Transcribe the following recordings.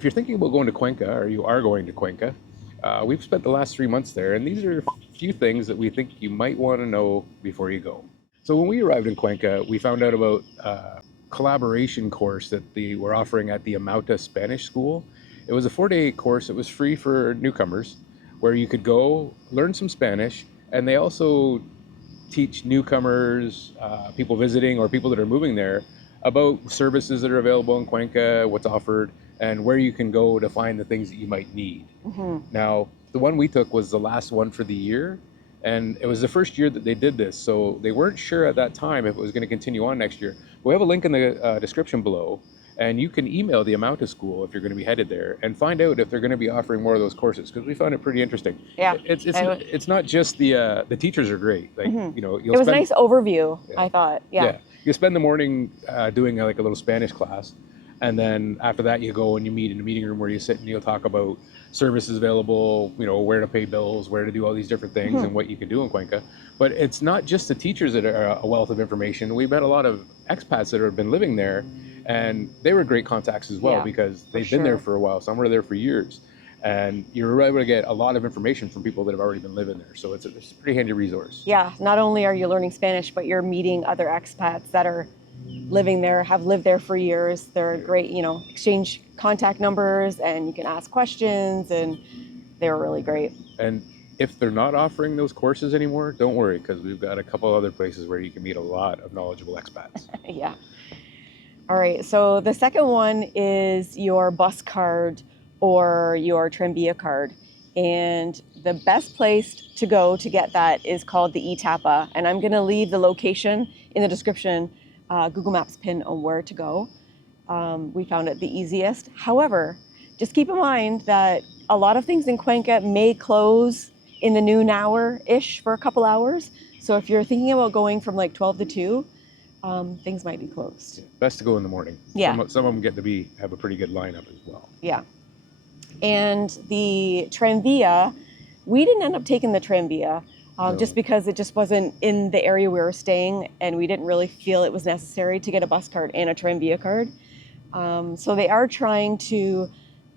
If you're thinking about going to Cuenca, or you are going to Cuenca, we've spent the last 3 months there, and these are a few things that we think you might want to know before you go. So when we arrived in Cuenca, we found out about a collaboration course that they were offering at the Amauta Spanish School. It was a 4-day course. It was free for newcomers, where you could go learn some Spanish, and they also teach newcomers, people visiting, or people that are moving there about services that are available in Cuenca, what's offered, and where you can go to find the things that you might need. Now, the one we took was the last one for the year, and it was the first year that they did this, so they weren't sure at that time if it was going to continue on next year. We have a link in the description below, and you can email the Amauta School if you're going to be headed there and find out if they're going to be offering more of those courses, because we found it pretty interesting. Yeah, it's not just the teachers are great. Like you'll it was a nice overview. I thought. Yeah. You spend the morning doing like a little Spanish class, and then after that you go and you meet in a meeting room where you sit and you'll talk about services available, where to pay bills, where to do all these different things, and what you can do in Cuenca. But it's not just the teachers that are a wealth of information. We met a lot of expats that have been living there, and they were great contacts as well, because they've been there for a while. Some were there for years, and you're able to get a lot of information from people that have already been living there. So it's a pretty handy resource. Yeah, not only are you learning Spanish, but you're meeting other expats that are living there, have lived there for years. They're great, exchange contact numbers, and you can ask questions, and they were really great. And if they're not offering those courses anymore, don't worry, because we've got a couple other places where you can meet a lot of knowledgeable expats. Yeah. All right, so the second one is your bus card or your tranvia card. And the best place to go to get that is called the Etapa. And I'm going to leave the location in the description, Google Maps pin on where to go. We found it the easiest. However, just keep in mind that a lot of things in Cuenca may close in the noon hour-ish for a couple hours. So if you're thinking about going from like 12 to 2, things might be closed. Yeah, best to go in the morning. Yeah. Some of them get to have a pretty good lineup as well. Yeah. And the tranvia, we didn't end up taking the tranvia just because it just wasn't in the area we were staying, and we didn't really feel it was necessary to get a bus card and a tranvia card. So they are trying to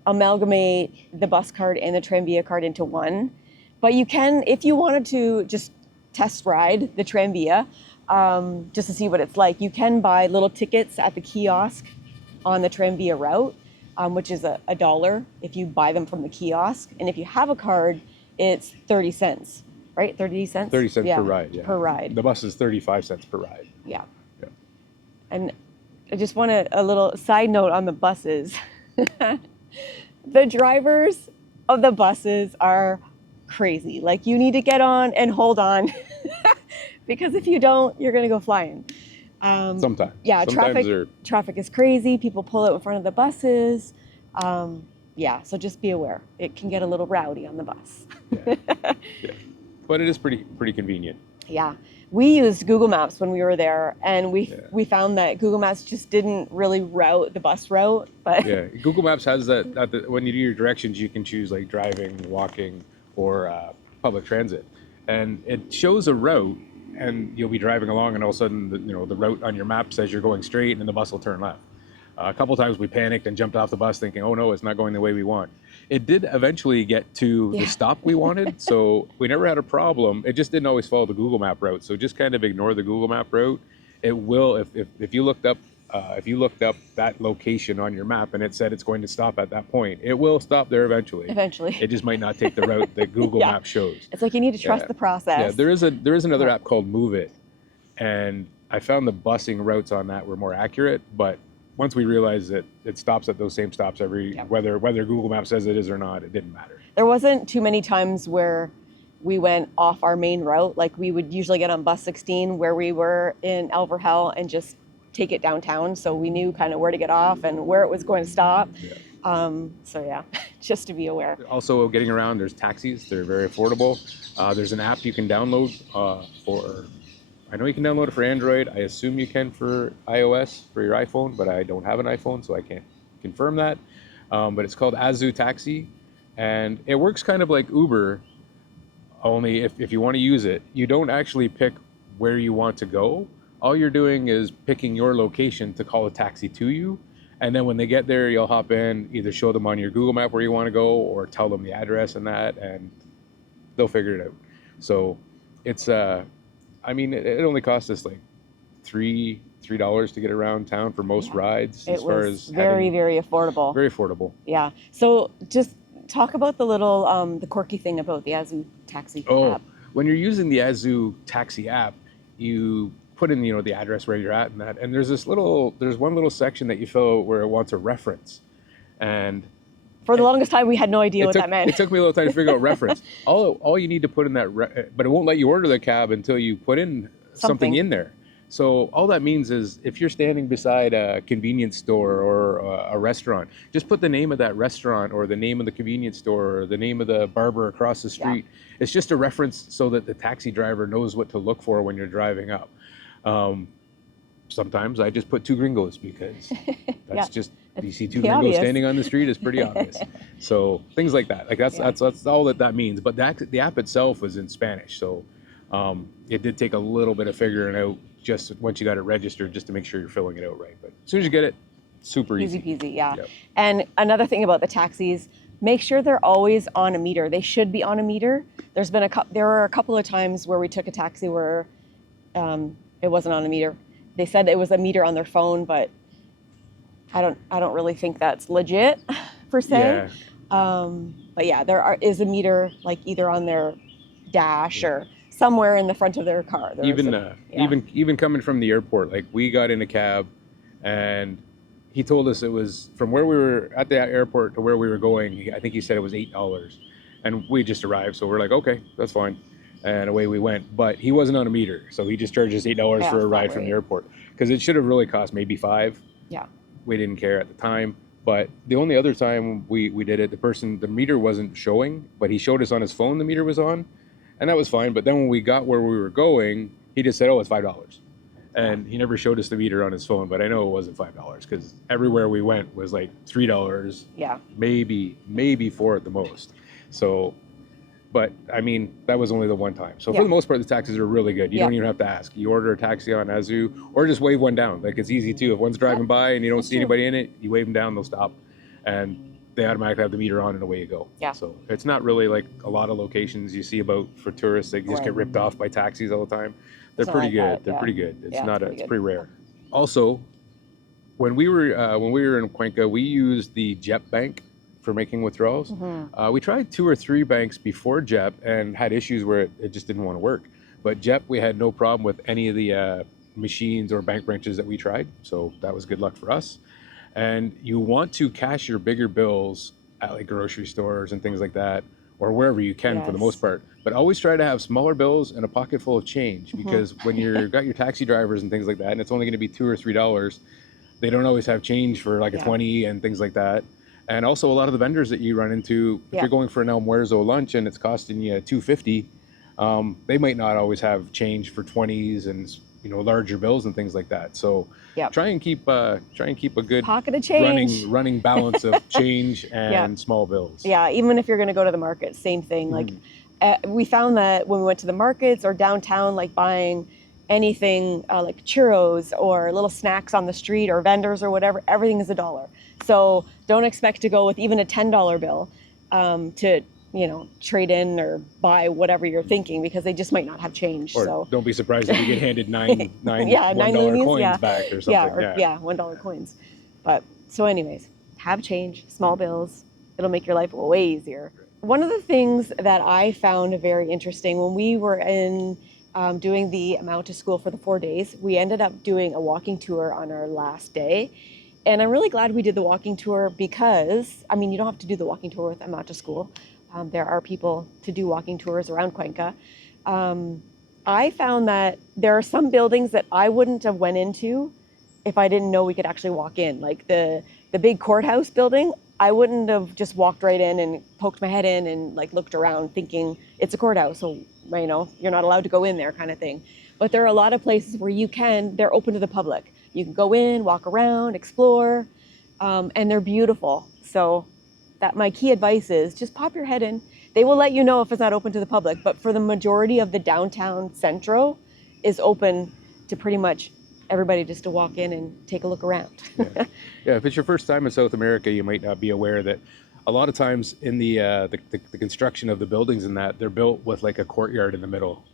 amalgamate the bus card and the tranvia card into one. But you can, if you wanted to just test ride the tranvia, just to see what it's like, you can buy little tickets at the kiosk on the tranvia route, which is $1 if you buy them from the kiosk. And if you have a card, it's 30 cents, right? 30 cents? 30 cents per ride, yeah. Per ride. The bus is 35 cents per ride. Yeah. And I just want a little side note on the buses. The drivers of the buses are crazy. Like, you need to get on and hold on because if you don't, you're going to go flying. Sometimes. Yeah, traffic is crazy. People pull out in front of the buses. So just be aware. It can get a little rowdy on the bus. Yeah. But it is pretty convenient. Yeah. We used Google Maps when we were there, and we found that Google Maps just didn't really route the bus route. But yeah, Google Maps has that when you do your directions, you can choose like driving, walking, or public transit, and it shows a route, and you'll be driving along, and all of a sudden, the route on your map says you're going straight, and the bus will turn left. A couple times we panicked and jumped off the bus thinking, oh no, it's not going the way we want. It did eventually get to the stop we wanted, so we never had a problem. It just didn't always follow the Google Map route, so just kind of ignore the Google Map route. It will, if you looked up that location on your map and it said it's going to stop at that point, it will stop there eventually. It just might not take the route that Google Map shows. It's like you need to trust the process. Yeah, there is another app called Move It, and I found the busing routes on that were more accurate, but once we realized that it stops at those same stops whether Google Maps says it is or not, it didn't matter. There wasn't too many times where we went off our main route. Like, we would usually get on bus 16 where we were in El Vergel and just take it downtown, so we knew kind of where to get off and where it was going to stop. Just to be aware. Also, getting around, there's taxis. They're very affordable. There's an app you can download I know you can download it for Android. I assume you can for iOS, for your iPhone, but I don't have an iPhone, so I can't confirm that. But it's called Azu Taxi, and it works kind of like Uber, only if you want to use it, you don't actually pick where you want to go. All you're doing is picking your location to call a taxi to you, And then when they get there, you'll hop in, either show them on your Google map where you want to go, or tell them the address and that, and they'll figure it out. So it's I mean, it only costs us like $3 to get around town for most rides. It as far was as very, very affordable. very affordable. Yeah. So just talk about the little, the quirky thing about the Azu taxi app. When you're using the Azu taxi app, you put in, the address where you're at and that, and there's one little section that you fill out where it wants a reference. And for the longest time, we had no idea what that meant. It took me a little time to figure out reference. All you need to put in that, but it won't let you order the cab until you put in something in there. So all that means is if you're standing beside a convenience store or a restaurant, just put the name of that restaurant or the name of the convenience store or the name of the barber across the street. Yeah. It's just a reference so that the taxi driver knows what to look for when you're driving up. Sometimes I just put two gringos because that's just, you see two gringos obvious. Standing on the street is pretty obvious. So things like that. Like that's all that means. But the app itself was in Spanish. So it did take a little bit of figuring out just once you got it registered, just to make sure you're filling it out right. But as soon as you get it, super easy. Easy peasy, yeah. Yep. And another thing about the taxis, make sure they're always on a meter. They should be on a meter. There were a couple of times where we took a taxi where it wasn't on a meter. They said it was a meter on their phone, but I don't really think that's legit per se. Yeah. But yeah, is a meter like either on their dash or somewhere in the front of their car. Even coming from the airport, like we got in a cab and he told us it was from where we were at the airport to where we were going. I think he said it was $8, and we just arrived. So we're like, okay, that's fine. And away we went. But he wasn't on a meter. So he just charged us $8 for a ride from the airport, because it should have really cost maybe $5. Yeah. We didn't care at the time. But the only other time we did it, the meter wasn't showing, but he showed us on his phone the meter was on. And that was fine. But then when we got where we were going, he just said, oh, it's $5. And he never showed us the meter on his phone, but I know it wasn't $5 because everywhere we went was like $3. Yeah. Maybe $4 at the most. So, but I mean, that was only the one time. So for the most part, the taxis are really good. You don't even have to ask. You order a taxi on Azu or just wave one down. Like it's easy too. If one's driving by and you don't see anybody in it, you wave them down, they'll stop. And they automatically have the meter on and away you go. Yeah. So it's not really like a lot of locations you see about for tourists. They just get ripped off by taxis all the time. They're pretty good. They're pretty good. It's pretty rare. Also, when we were in Cuenca, we used the JEP bank for making withdrawals. Mm-hmm. We tried 2 or 3 banks before JEP and had issues where it just didn't want to work. But JEP, we had no problem with any of the machines or bank branches that we tried. So that was good luck for us. And you want to cash your bigger bills at like grocery stores and things like that, or wherever you can for the most part. But always try to have smaller bills and a pocket full of change, because when you've got your taxi drivers and things like that, and it's only going to be $2 or $3, they don't always have change for like a 20 and things like that. And also a lot of the vendors that you run into, if you're going for an almuerzo lunch and it's costing you $2.50, they might not always have change for 20s and larger bills and things like that. So try and keep a good pocket of change, running balance of change and small bills. Yeah, even if you're going to go to the market, same thing. Like we found that when we went to the markets or downtown, like buying anything like churros or little snacks on the street or vendors or whatever, everything is $1. So don't expect to go with even a $10 bill to trade in or buy whatever you're thinking, because they just might not have change. Or so don't be surprised if you get handed nine $1 coins back or something. $1 coins. But so anyways, have change, small bills. It'll make your life way easier. One of the things that I found very interesting when we were in doing the amount of school for the 4 days, we ended up doing a walking tour on our last day. And I'm really glad we did the walking tour because, you don't have to do the walking tour with amount of school. There are people to do walking tours around Cuenca. I found that there are some buildings that I wouldn't have went into if I didn't know we could actually walk in. Like the big courthouse building, I wouldn't have just walked right in and poked my head in and like looked around thinking it's a courthouse, so you're not allowed to go in there kind of thing. But there are a lot of places where they're open to the public. You can go in, walk around, explore, and they're beautiful. So my key advice is just pop your head in. They will let you know if it's not open to the public, but for the majority of the downtown centro is open to pretty much everybody just to walk in and take a look around. Yeah. Yeah, if it's your first time in South America, you might not be aware that a lot of times in the construction of the buildings and that, they're built with like a courtyard in the middle.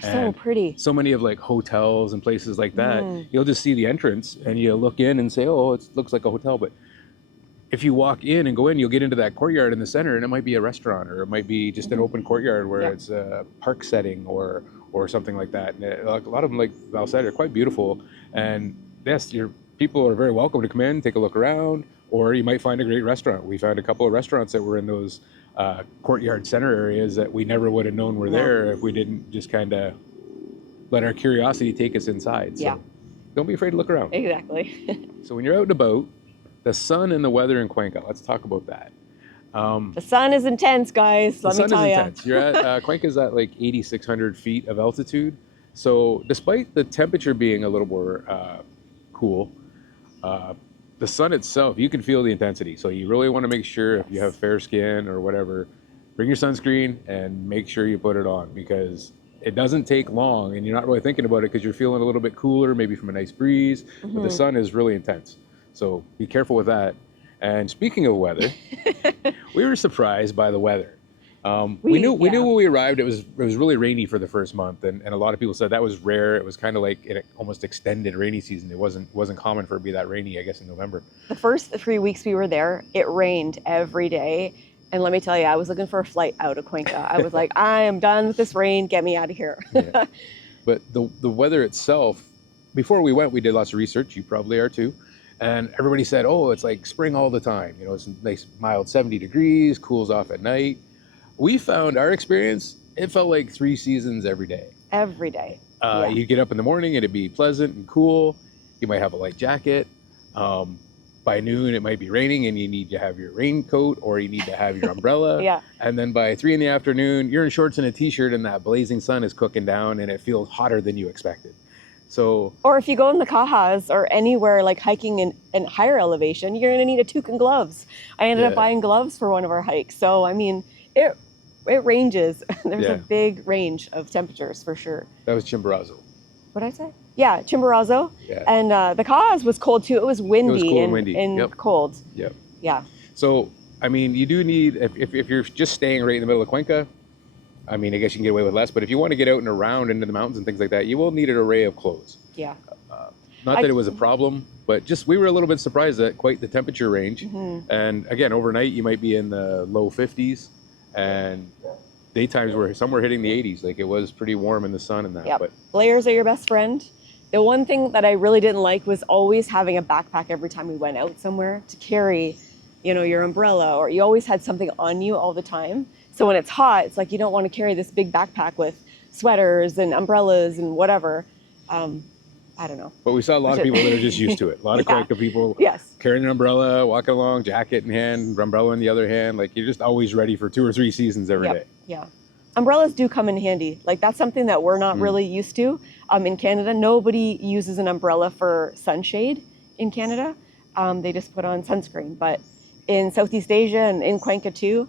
So And pretty. so many of like hotels and places like that, Mm. you'll just see the entrance and you look in and say, oh, it looks like a hotel. But if you walk in and go in, you'll get into that courtyard in the center, and it might be a restaurant, or it might be just an open courtyard where Yeah. it's a park setting or something like that. And like a lot of them, like Val said, are quite beautiful. And yes, your people are very welcome to come in, take a look around, or you might find a great restaurant. We found a couple of restaurants that were in those courtyard center areas that we never would have known were there if we didn't just kind of let our curiosity take us inside. So Yeah. don't be afraid to look around. Exactly. So when you're out and about, the sun and the weather in Cuenca, let's talk about that. The sun is intense, guys. Let me tell The sun is you. intense. You're at Cuenca's at like 8,600 feet of altitude. So despite the temperature being a little more cool, the sun itself, you can feel the intensity. So you really want to make sure if you have fair skin or whatever, bring your sunscreen and make sure you put it on, because it doesn't take long and you're not really thinking about it because you're feeling a little bit cooler, maybe from a nice breeze, but the sun is really intense. So be careful with that. And speaking of weather, we were surprised by the weather. We knew when we arrived, it was really rainy for the first month, and a lot of people said that was rare. It was kind of like an almost extended rainy season. It wasn't common for it to be that rainy, I guess, in November. The first 3 weeks we were there, it rained every day. And let me tell you, I was looking for a flight out of Cuenca. I was like, I am done with this rain. Get me out of here. Yeah. But the weather itself, before we went, we did lots of research. You probably are too. And everybody said, oh, it's like spring all the time. You know, it's nice, mild 70 degrees, cools off at night. We found our experience, it felt like 3 seasons every day. Every day. You get up in the morning, it'd be pleasant and cool. You might have a light jacket. By noon, it might be raining and you need to have your raincoat or you need to have your umbrella. Yeah. And then by 3 in the afternoon, you're in shorts and a t-shirt and that blazing sun is cooking down and it feels hotter than you expected. So, or if you go in the Cajas or anywhere like hiking in higher elevation, you're going to need a toque and gloves. I ended up buying gloves for one of our hikes. So, I mean, it ranges. There's a big range of temperatures for sure. That was Chimborazo. What did I say? Yeah, Chimborazo. Yeah. And the Cajas was cold too. It was windy, and cold. Yep. Yeah. So, I mean, you do need, if you're just staying right in the middle of Cuenca, I mean, I guess you can get away with less, but if you want to get out and around into the mountains and things like that, you will need an array of clothes. Yeah. Not that it was a problem, but just we were a little bit surprised at quite the temperature range. Mm-hmm. And again, overnight you might be in the low 50s, and daytimes were somewhere hitting the 80s. Like it was pretty warm in the sun and that. Yep. But layers are your best friend. The one thing that I really didn't like was always having a backpack every time we went out somewhere to carry, you know, your umbrella, or you always had something on you all the time. So when it's hot, it's like you don't want to carry this big backpack with sweaters and umbrellas and whatever. I don't know. But we saw a lot of people that are just used to it. A lot of Cuenca people carrying an umbrella, walking along, jacket in hand, umbrella in the other hand. Like you're just always ready for 2 or 3 seasons every day. Yeah. Umbrellas do come in handy. Like that's something that we're not really used to. In Canada, nobody uses an umbrella for sunshade in Canada. They just put on sunscreen. But in Southeast Asia and in Cuenca too,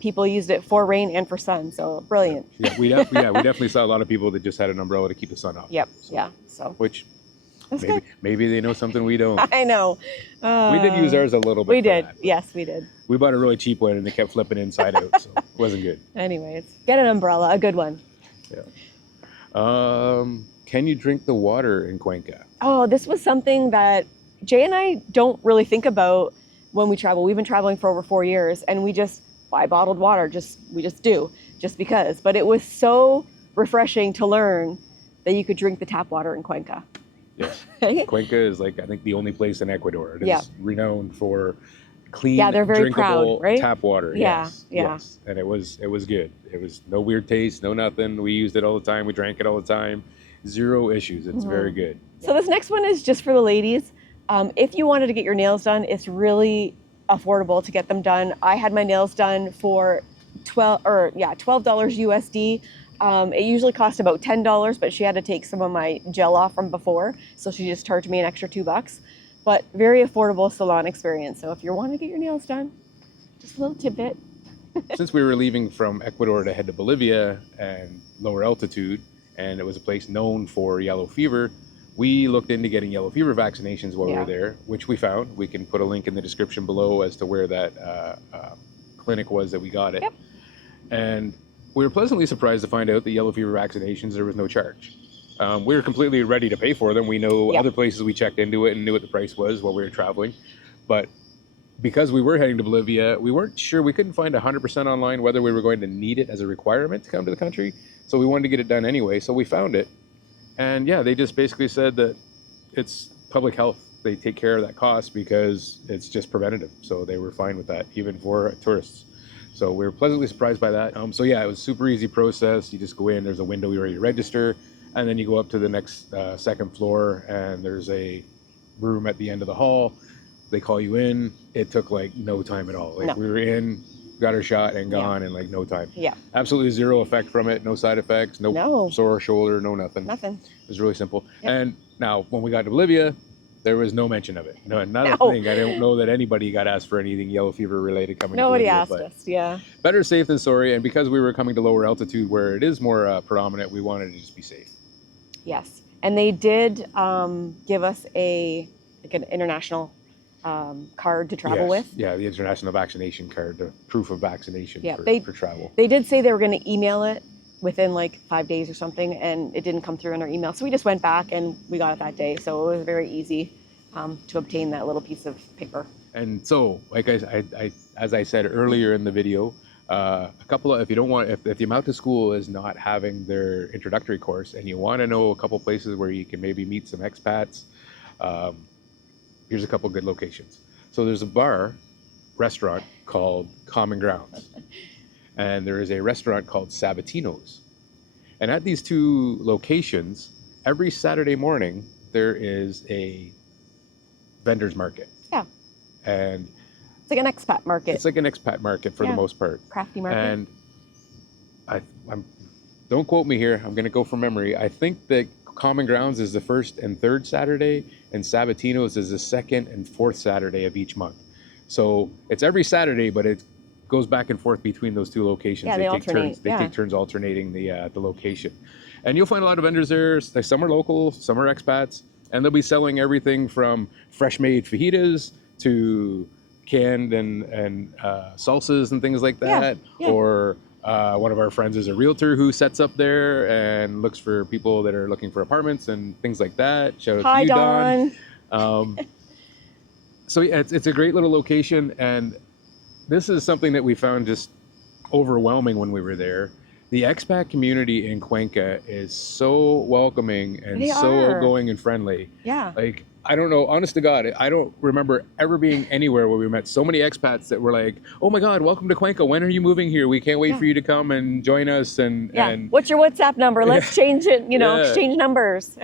people used it for rain and for sun. So brilliant. Yeah, we definitely saw a lot of people that just had an umbrella to keep the sun off. Yep. So, yeah. So which maybe they know something we don't. I know. We did use ours a little bit. We did. Yes, we did. We bought a really cheap one and it kept flipping inside out, so it wasn't good. Anyways, get an umbrella, a good one. Yeah. Can you drink the water in Cuenca? Oh, this was something that Jay and I don't really think about when we travel. We've been traveling for over 4 years and we just buy bottled water. We just do, just because. But it was so refreshing to learn that you could drink the tap water in Cuenca. Yes. Cuenca is like, I think, the only place in Ecuador. It is renowned for clean, they're very drinkable proud, right? tap water. Yeah. Yes. And it was good. It was no weird taste, no nothing. We used it all the time. We drank it all the time. 0 issues. It's very good. So this next one is just for the ladies. If you wanted to get your nails done, it's really affordable to get them done. I had my nails done for $12 USD. It usually cost about $10, but she had to take some of my gel off from before, so she just charged me an extra $2. But very affordable salon experience. So if you want to get your nails done, just a little tidbit. Since we were leaving from Ecuador to head to Bolivia and lower altitude, and it was a place known for yellow fever, we looked into getting yellow fever vaccinations while we Yeah. were there, which we found. We can put a link in the description below as to where that clinic was that we got it. Yep. And we were pleasantly surprised to find out that yellow fever vaccinations, there was no charge. We were completely ready to pay for them. We know Yep. other places we checked into it and knew what the price was while we were traveling. But because we were heading to Bolivia, we weren't sure. We couldn't find 100% online whether we were going to need it as a requirement to come to the country. So we wanted to get it done anyway. So we found it. And yeah, they just basically said that it's public health. They take care of that cost because it's just preventative. So they were fine with that, even for tourists. So we were pleasantly surprised by that. So yeah, it was a super easy process. You just go in, there's a window you're ready to register, and then you go up to the next second floor, and there's a room at the end of the hall. They call you in. It took like no time at all. Like No. we were in, got our shot, and gone in like no time. Yeah. Absolutely zero effect from it. No side effects. No sore shoulder. No nothing. Nothing. It was really simple. Yep. And now when we got to Bolivia, there was no mention of it. No, not a No. thing. I don't know that anybody got asked for anything yellow fever related coming Nobody to Bolivia. asked But us. Yeah. better safe than sorry. And because we were coming to lower altitude where it is more predominant, we wanted to just be safe. Yes. And they did give us an international card to travel Yes. with. Yeah, the international vaccination card, the proof of vaccination Yeah, for travel. They did say they were going to email it within like 5 days or something, and it didn't come through in our email. So we just went back and we got it that day. So it was very easy to obtain that little piece of paper. And so, like as I said earlier in the video, a couple of, if you don't want, if the amount of school is not having their introductory course and you want to know a couple places where you can maybe meet some expats, here's a couple good locations. So there's a restaurant called Common Grounds, and there is a restaurant called Sabatino's. And at these two locations, every Saturday morning, there is a vendor's market. Yeah. And It's like an expat market. it's like an expat market for the most part. Crafty market. And I'm don't quote me here, I'm going to go from memory. I think that Common Grounds is the first and third Saturday, and Sabatino's is the second and fourth Saturday of each month. So it's every Saturday, but it goes back and forth between those two locations. Yeah, they take alternate, turns. They take turns alternating the location. And you'll find a lot of vendors there. Some are local, some are expats, and they'll be selling everything from fresh made fajitas to canned and salsas and things like that. Yeah. Or one of our friends is a realtor who sets up there and looks for people that are looking for apartments and things like that. Shout out Hi, to you, Dawn. So yeah, it's a great little location, and this is something that we found just overwhelming when we were there. The expat community in Cuenca is so welcoming and They so are. outgoing and friendly. Yeah. Like, I don't know, honest to God, I don't remember ever being anywhere where we met so many expats that were like, oh my God, welcome to Cuenca. When are you moving here? We can't wait Yeah. for you to come and join us. And What's your WhatsApp number? Let's change it, Yeah. exchange numbers.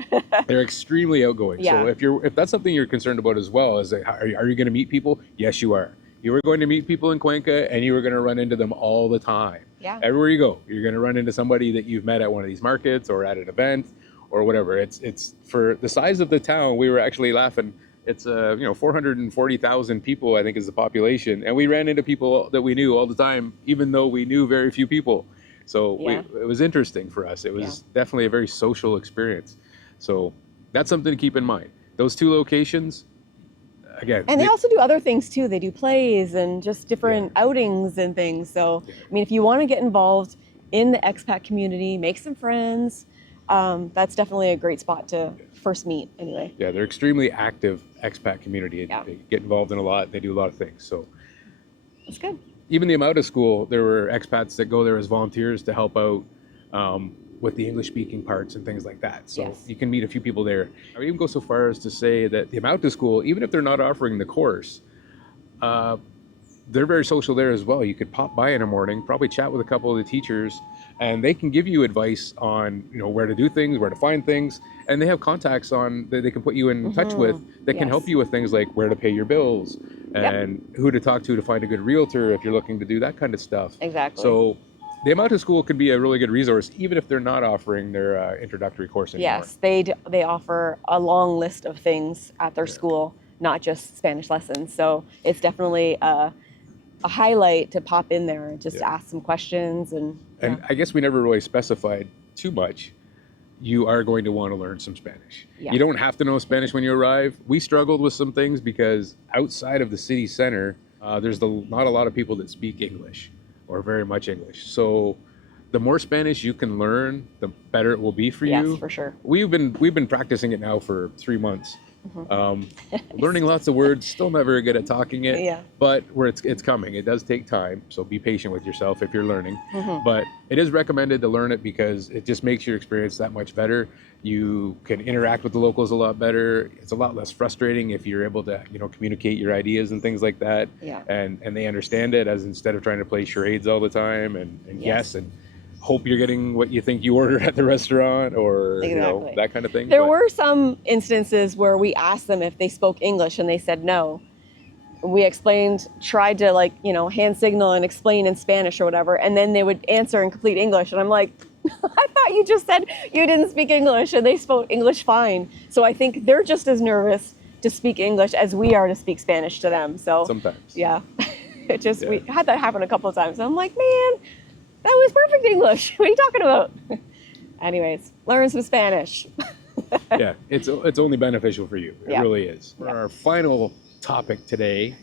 they're extremely outgoing. Yeah. So if that's something you're concerned about as well, is like, are you going to meet people? Yes, you are. You are going to meet people in Cuenca, and you are going to run into them all the time. Yeah. Everywhere you go, you're going to run into somebody that you've met at one of these markets or at an event or whatever. It's for the size of the town. We were actually laughing. It's 440,000 people, I think, is the population, and we ran into people that we knew all the time, even though we knew very few people. So it was interesting for us. It was definitely a very social experience. So that's something to keep in mind. Those two locations, again. And they also do other things too. They do plays and just different outings and things. So, I mean, if you want to get involved in the expat community, make some friends, that's definitely a great spot to first meet anyway. Yeah, they're extremely active expat community. Yeah. They get involved in a lot. They do a lot of things. So That's good. even the amount of school, there were expats that go there as volunteers to help out with the English speaking parts and things like that. So you can meet a few people there. I would even go so far as to say that the amount of school, even if they're not offering the course, they're very social there as well. You could pop by in the morning, probably chat with a couple of the teachers, and they can give you advice on where to do things, where to find things, and they have contacts that they can put you in touch with that can help you with things like where to pay your bills and who to talk to find a good realtor if you're looking to do that kind of stuff. Exactly. So the amount of school could be a really good resource, even if they're not offering their introductory course anymore. Yes, they offer a long list of things at their school, not just Spanish lessons. So it's definitely a highlight to pop in there and just ask some questions. And I guess we never really specified too much. you are going to want to learn some Spanish. Yeah. You don't have to know Spanish when you arrive. We struggled with some things because outside of the city center, there's not a lot of people that speak English or very much English. So the more Spanish you can learn, the better it will be for you. Yes, for sure. We've been practicing it now for 3 months. Learning lots of words, still not very good at talking it, Yeah. but it's coming. It does take time, so be patient with yourself if you're learning. Mm-hmm. But it is recommended to learn it because it just makes your experience that much better. You can interact with the locals a lot better. It's a lot less frustrating if you're able to, communicate your ideas and things like that. Yeah. And they understand it, as instead of trying to play charades all the time and Yes. guess and hope you're getting what you think you ordered at the restaurant, or Exactly. that kind of thing. There But were some instances where we asked them if they spoke English and they said no. We tried to hand signal and explain in Spanish or whatever, and then they would answer in complete English. And I'm like, I thought you just said you didn't speak English, and they spoke English fine. So I think they're just as nervous to speak English as we are to speak Spanish to them. So sometimes. yeah, we had that happen a couple of times. I'm like, man, that was perfect English. What are you talking about? Anyways, learn some Spanish. Yeah, it's only beneficial for you. It Yeah. really is. For our final topic today,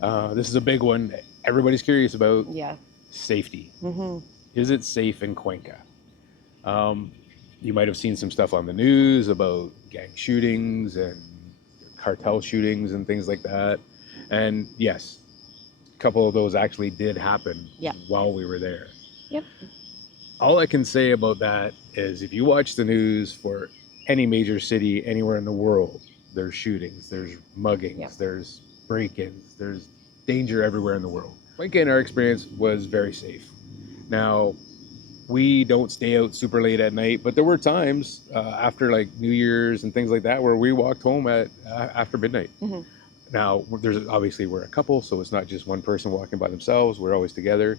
this is a big one everybody's curious about: Yeah. safety. Mm-hmm. Is it safe in Cuenca? You might have seen some stuff on the news about gang shootings and cartel shootings and things like that. And yes, a couple of those actually did happen while we were there. Yep. All I can say about that is if you watch the news for any major city anywhere in the world, there's shootings, there's muggings, there's break-ins, there's danger everywhere in the world. Cuenca, in our experience, was very safe. Now, we don't stay out super late at night, but there were times after like New Year's and things like that where we walked home at after midnight. Mm-hmm. Now, we're a couple, so it's not just one person walking by themselves. We're always together.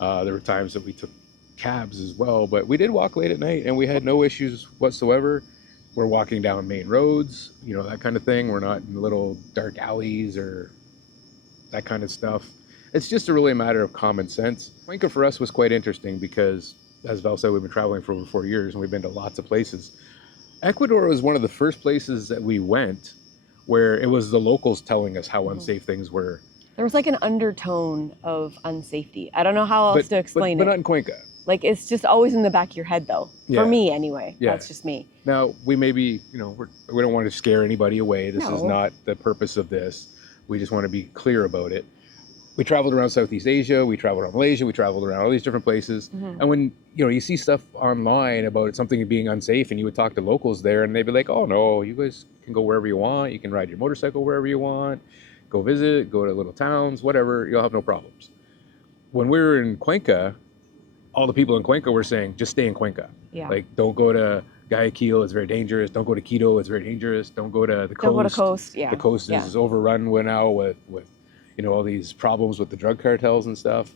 There were times that we took cabs as well, but we did walk late at night and we had no issues whatsoever. We're walking down main roads, that kind of thing. We're not in little dark alleys or that kind of stuff. It's just really a matter of common sense. Cuenca for us was quite interesting because, as Val said, we've been traveling for over 4 years and we've been to lots of places. Ecuador was one of the first places that we went where it was the locals telling us how unsafe things were. There was like an undertone of unsafety. I don't know how else to explain but it. not in Cuenca. Like, it's just always in the back of your head, though. Yeah. For me, anyway. Yeah. That's just me. Now, we may be, we don't want to scare anybody away. This is No. not the purpose of this. We just want to be clear about it. We traveled around Southeast Asia, we traveled around Malaysia, we traveled around all these different places. Mm-hmm. And when, you see stuff online about something being unsafe and you would talk to locals there and they'd be like, oh no, you guys can go wherever you want. You can ride your motorcycle wherever you want, go visit, go to little towns, whatever, you'll have no problems. When we were in Cuenca, all the people in Cuenca were saying, just stay in Cuenca. Yeah. Like, don't go to Guayaquil, it's very dangerous. Don't go to Quito, it's very dangerous. Don't go to the coast. Don't go to coast, yeah. The coast is overrun now with all these problems with the drug cartels and stuff.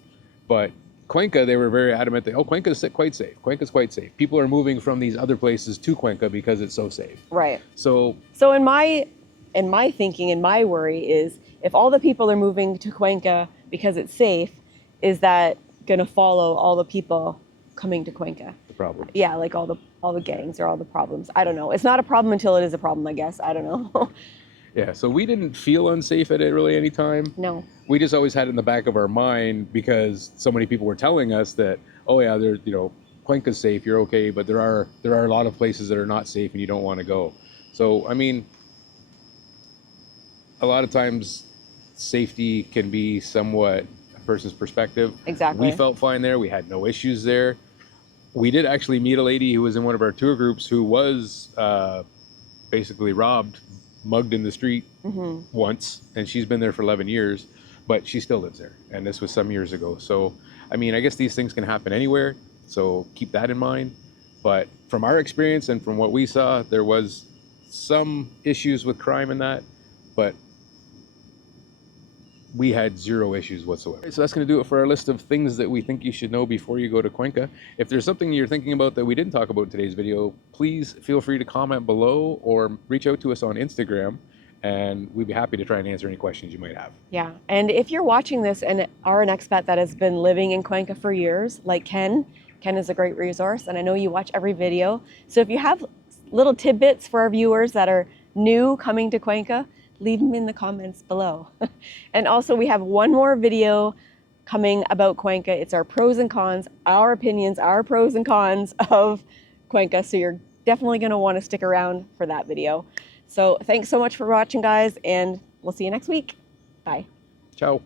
But Cuenca, they were very adamant that, Cuenca's quite safe. Cuenca's quite safe. People are moving from these other places to Cuenca because it's so safe. Right. So in my thinking and my worry is, if all the people are moving to Cuenca because it's safe, is that going to follow all the people coming to Cuenca? The problem. Yeah, like all the gangs or all the problems. I don't know. It's not a problem until it is a problem, I guess. I don't know. Yeah, so we didn't feel unsafe at it really any time. No. We just always had it in the back of our mind because so many people were telling us that, there's, Cuenca's safe, you're okay, but there are a lot of places that are not safe and you don't want to go. So, I mean, a lot of times safety can be somewhat a person's perspective. Exactly. We felt fine there. We had no issues there. We did actually meet a lady who was in one of our tour groups who was basically mugged in the street once, and she's been there for 11 years, but she still lives there, and this was some years ago. So, I mean, I guess these things can happen anywhere, so keep that in mind. But from our experience and from what we saw, there was some issues with crime in that, but we had zero issues whatsoever. So that's going to do it for our list of things that we think you should know before you go to Cuenca. If there's something you're thinking about that we didn't talk about in today's video, please feel free to comment below or reach out to us on Instagram, and we'd be happy to try and answer any questions you might have. Yeah, and if you're watching this and are an expat that has been living in Cuenca for years, like Ken, Ken is a great resource, and I know you watch every video. So if you have little tidbits for our viewers that are new coming to Cuenca, leave them in the comments below. And also we have one more video coming about Cuenca. It's our pros and cons, our opinions, our pros and cons of Cuenca. So you're definitely going to want to stick around for that video. So thanks so much for watching, guys, and we'll see you next week. Bye. Ciao.